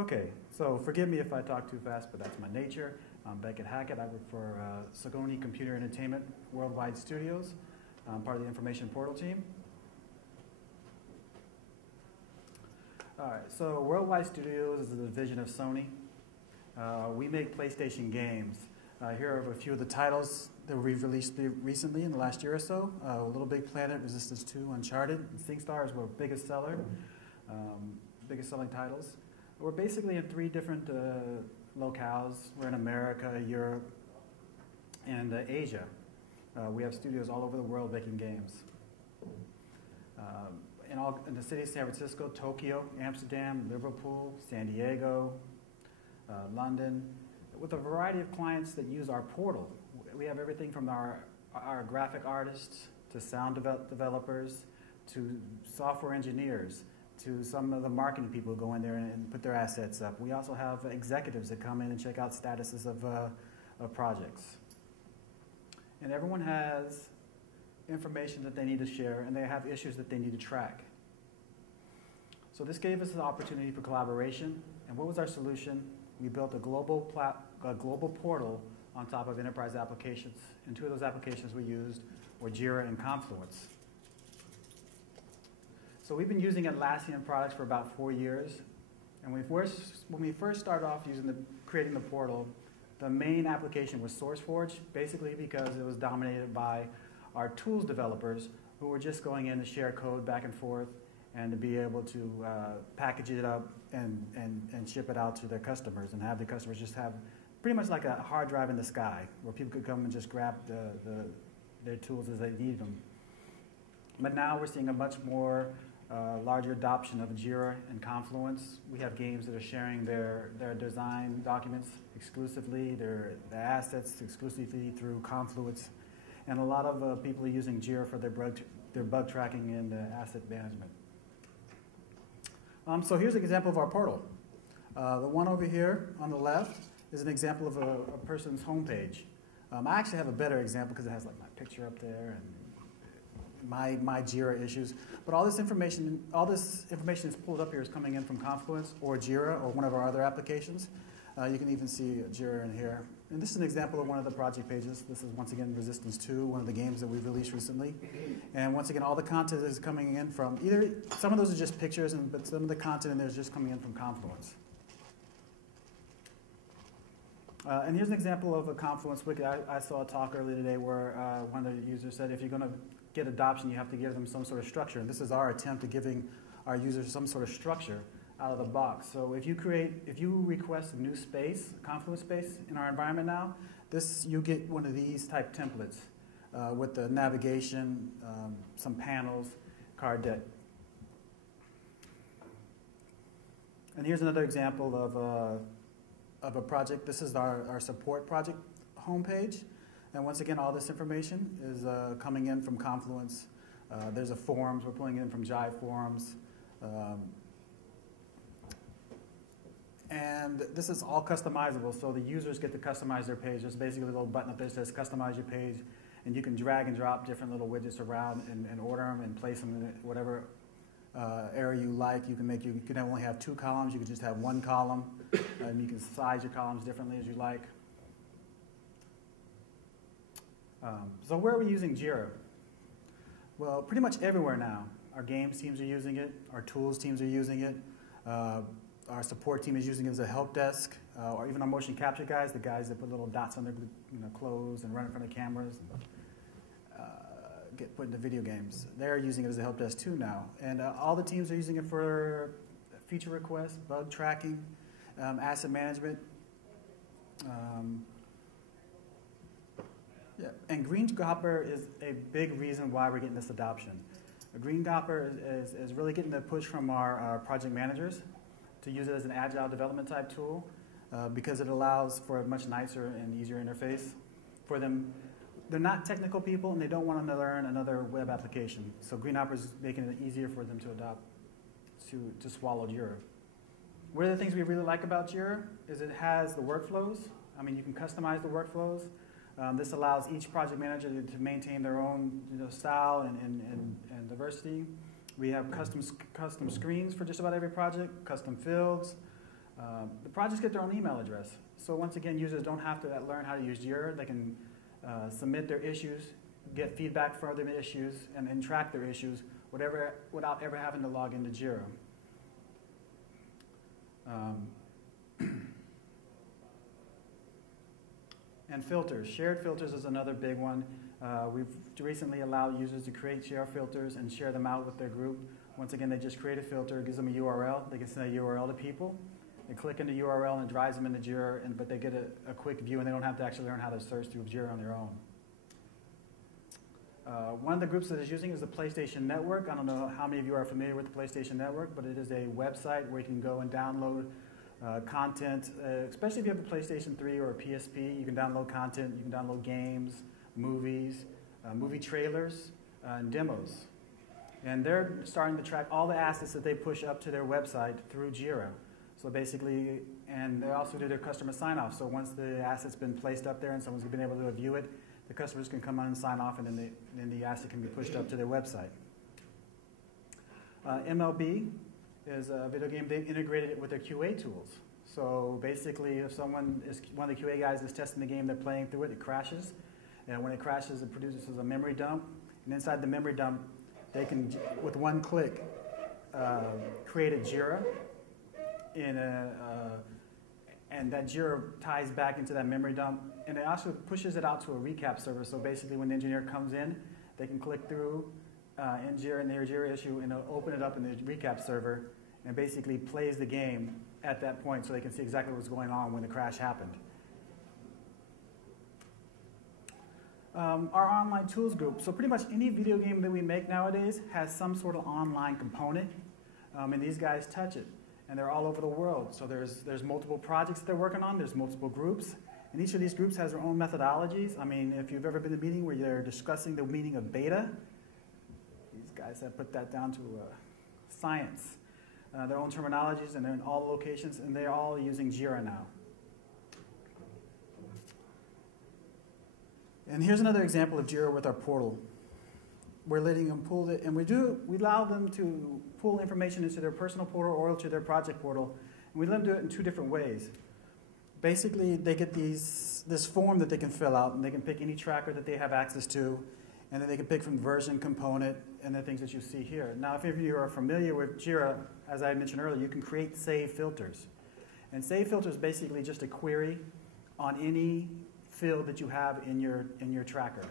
Okay, so forgive me if I talk too fast, but that's my nature. I'm Beckett Hackett. I work for Sony Computer Entertainment Worldwide Studios. I'm part of the information portal team. All right, so Worldwide Studios is a division of Sony. We make PlayStation games. Here are a few of the titles that we've released recently in the last year or so. Little Big Planet, Resistance 2, Uncharted, and SingStar is our biggest seller, biggest selling titles. We're basically in 3 different locales. We're in America, Europe, and Asia. We have studios all over the world making games. In the city of San Francisco, Tokyo, Amsterdam, Liverpool, San Diego, London, with a variety of clients that use our portal. We have everything from our graphic artists to sound developers to software engineers to some of the marketing people who go in there and put their assets up. We also have executives that come in and check out statuses of projects. And everyone has information that they need to share, and they have issues that they need to track. So this gave us an opportunity for collaboration. And what was our solution? We built a global portal on top of enterprise applications. And 2 of those applications we used were JIRA and Confluence. So we've been using Atlassian products for about 4 years. And when we first started off creating the portal, the main application was SourceForge, basically because it was dominated by our tools developers who were just going in to share code back and forth and to be able to package it up and ship it out to their customers and have the customers just have pretty much like a hard drive in the sky where people could come and just grab their tools as they need them. But now we're seeing a much more larger adoption of JIRA and Confluence. We have games that are sharing their design documents exclusively, their assets exclusively through Confluence. And a lot of people are using JIRA for their bug tracking and asset management. So here's an example of our portal. The one over here on the left is an example of a person's homepage. I actually have a better example because it has like my picture up there and my JIRA issues. But all this information is pulled up here is coming in from Confluence or JIRA or one of our other applications. You can even see JIRA in here. And this is an example of one of the project pages. This is, once again, Resistance 2, one of the games that we've released recently. And once again, all the content is coming in from some of those are just pictures, but some of the content in there is just coming in from Confluence. And here's an example of a Confluence wiki. I saw a talk earlier today where one of the users said if you're going to get adoption, you have to give them some sort of structure. And this is our attempt at giving our users some sort of structure out of the box. So if you request a new space, Confluence space in our environment now, you get one of these type templates with the navigation, some panels, card deck. And here's another example of a project. This is our support project homepage. And once again, all this information is coming in from Confluence. There's a forums, we're pulling in from Jive forums. And this is all customizable, so the users get to customize their page. There's basically a little button up there that says customize your page, and you can drag and drop different little widgets around and order them and place them in whatever area you like. You can only have 2 columns, you can just have 1 column, and you can size your columns differently as you like. So where are we using JIRA? Well, pretty much everywhere now. Our games teams are using it, our tools teams are using it, our support team is using it as a help desk, or even our motion capture guys, the guys that put little dots on their clothes and run in front of cameras and get put into video games. They're using it as a help desk too now. And all the teams are using it for feature requests, bug tracking, asset management. And Greenhopper is a big reason why we're getting this adoption. Greenhopper is really getting the push from our project managers to use it as an agile development type tool because it allows for a much nicer and easier interface for them. They're not technical people and they don't want to learn another web application. So Greenhopper is making it easier for them to adopt, to swallow JIRA. One of the things we really like about JIRA is it has the workflows. I mean, you can customize the workflows. This allows each project manager to maintain their own style and diversity. We have custom screens for just about every project, custom fields. The projects get their own email address. So once again, users don't have to learn how to use JIRA. They can submit their issues, get feedback for their issues, and then track their issues without ever having to log into JIRA. And filters. Shared filters is another big one. We've recently allowed users to create shared filters and share them out with their group. Once again, they just create a filter, gives them a URL. They can send a URL to people. They click into the URL and it drives them into JIRA, but they get a quick view and they don't have to actually learn how to search through JIRA on their own. One of the groups that is using is the PlayStation Network. I don't know how many of you are familiar with the PlayStation Network, but it is a website where you can go and download content, especially if you have a PlayStation 3 or a PSP. You can download content, you can download games, movies, movie trailers, and demos. And they're starting to track all the assets that they push up to their website through JIRA. So basically, and they also do their customer sign-off. So once the asset's been placed up there and someone's been able to view it, the customers can come on and sign off, and then the asset can be pushed up to their website. MLB is a video game. They've integrated it with their QA tools. So basically, if one of the QA guys is testing the game, they're playing through it, it crashes. And when it crashes, it produces a memory dump. And inside the memory dump, they can, with one click, create a JIRA. And that JIRA ties back into that memory dump. And it also pushes it out to a recap server. So basically, when the engineer comes in, they can click through in JIRA, in their JIRA issue, and it'll open it up in the recap server and basically plays the game at that point so they can see exactly what's going on when the crash happened. Our online tools group. So pretty much any video game that we make nowadays has some sort of online component, and these guys touch it. And they're all over the world. So there's multiple projects that they're working on, there's multiple groups, and each of these groups has their own methodologies. I mean, if you've ever been to a meeting where they're discussing the meaning of beta, these guys have put that down to science. Their own terminologies, and they're in all locations, and they're all using JIRA now. And here's another example of JIRA with our portal. We're letting them pull it, and we allow them to pull information into their personal portal or to their project portal, and we let them do it in two different ways. Basically, they get this form that they can fill out, and they can pick any tracker that they have access to, and then they can pick from version, component, and the things that you see here. Now, if you are familiar with JIRA, as I mentioned earlier, you can create save filters. And save filters is basically just a query on any field that you have in your tracker.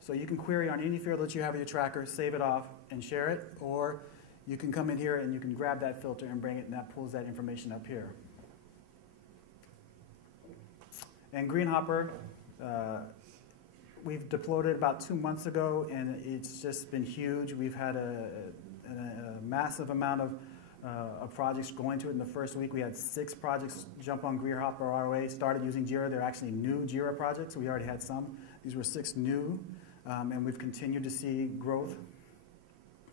So you can query on any field that you have in your tracker, save it off, and share it, or you can come in here and you can grab that filter and bring it, and that pulls that information up here. And Greenhopper, we've deployed it about 2 months ago, and it's just been huge. We've had a massive amount of projects going to it in the first week. We had 6 projects jump on Greenhopper our way, started using JIRA. They're actually new JIRA projects. We already had some. These were 6 new, and we've continued to see growth.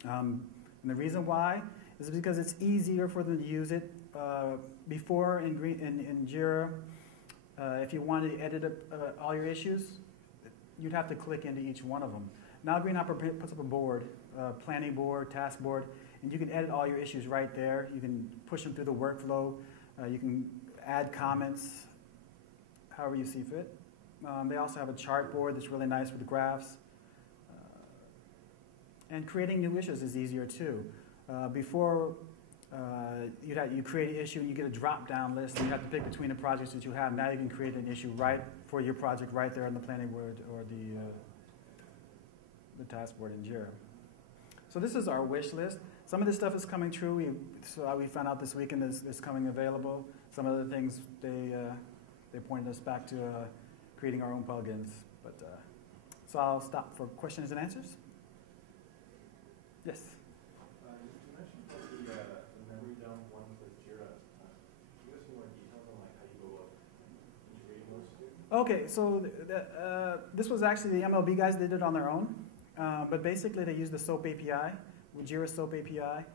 And the reason why is because it's easier for them to use it. Before in JIRA, if you wanted to edit all your issues, you'd have to click into each one of them. Now Greenhopper puts up a board, planning board, task board, and you can edit all your issues right there. You can push them through the workflow. You can add comments however you see fit. They also have a chart board that's really nice with graphs. And creating new issues is easier too. Before, you create an issue and you get a drop-down list, and you have to pick between the projects that you have. Now you can create an issue right for your project right there on the planning board or the task board in JIRA. So this is our wish list. Some of this stuff is coming true. We found out this weekend is coming available. Some of the things they pointed us back to creating our own plugins. But so I'll stop for questions and answers. Yes. You mentioned about the memory dump one with JIRA. Can you give us some more details on how you go about integrating those two? Okay, so this was actually the MLB guys. They did it on their own. But basically, they use the SOAP API, with JIRA SOAP API,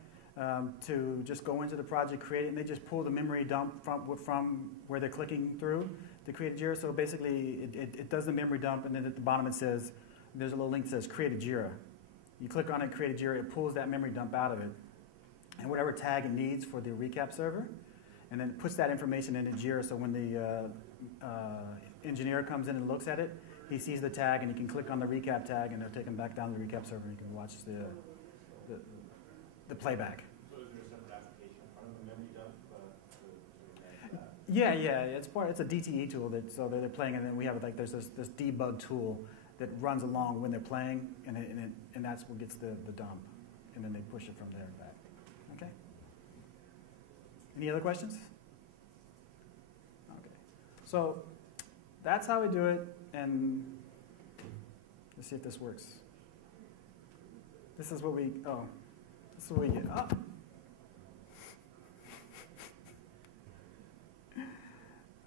to just go into the project, create it, and they just pull the memory dump from where they're clicking through to create a JIRA. So basically, it does the memory dump, and then at the bottom it says, there's a little link that says create a JIRA. You click on it, create a JIRA, it pulls that memory dump out of it. And whatever tag it needs for the recap server, and then puts that information into JIRA, so when the engineer comes in and looks at it, he sees the tag and he can click on the recap tag and it'll take him back down to the recap server and he can watch the playback. So is there a separate application in front of the memory dump to manage that? Yeah, it's a DTE tool so they're playing, and then we have there's this debug tool that runs along when they're playing, and that's what gets the dump, and then they push it from there back. Okay. Any other questions? Okay. So that's how we do it, and let's see if this works. This is what we get. Oh.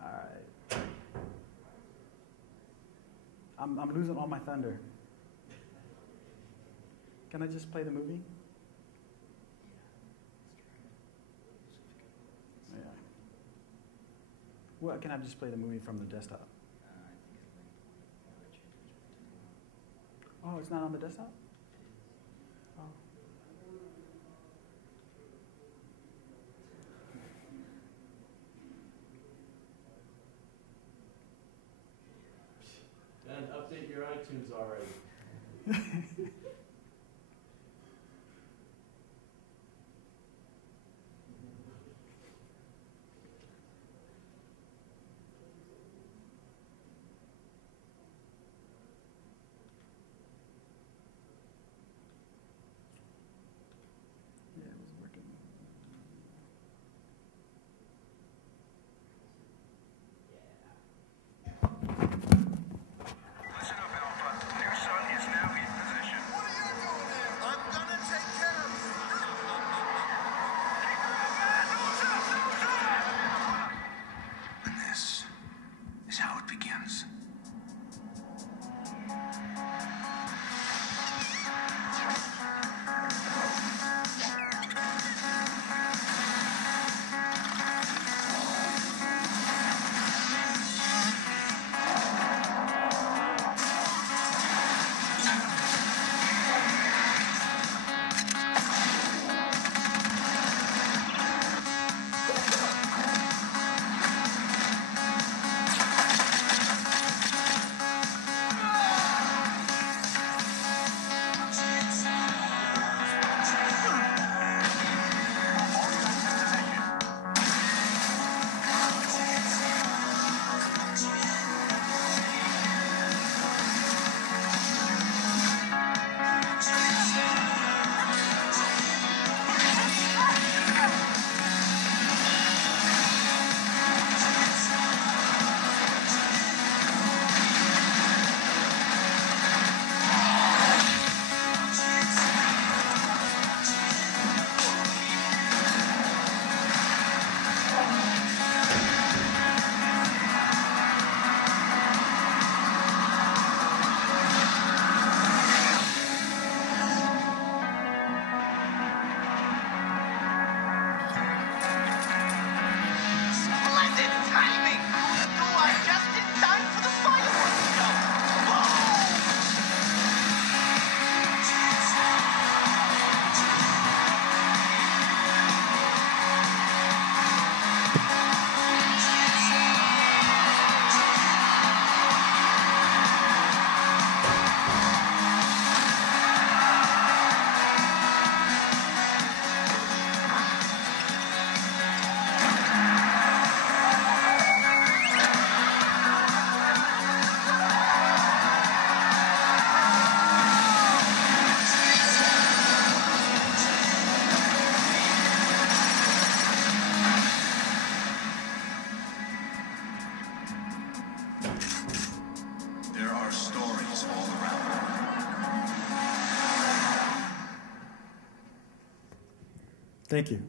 All right. I'm losing all my thunder. Can I just play the movie? Yeah. Well, can I just play the movie from the desktop? Oh, it's not on the desktop? Oh. Dan, update your iTunes already. Yeah, it was working. Listen up, Alpha. New sun is now in position. What are you doing there? I'm gonna take care of you. And this is how it begins. Splendid timing! You are just in time for the fireworks show! There are stories all around. Thank you.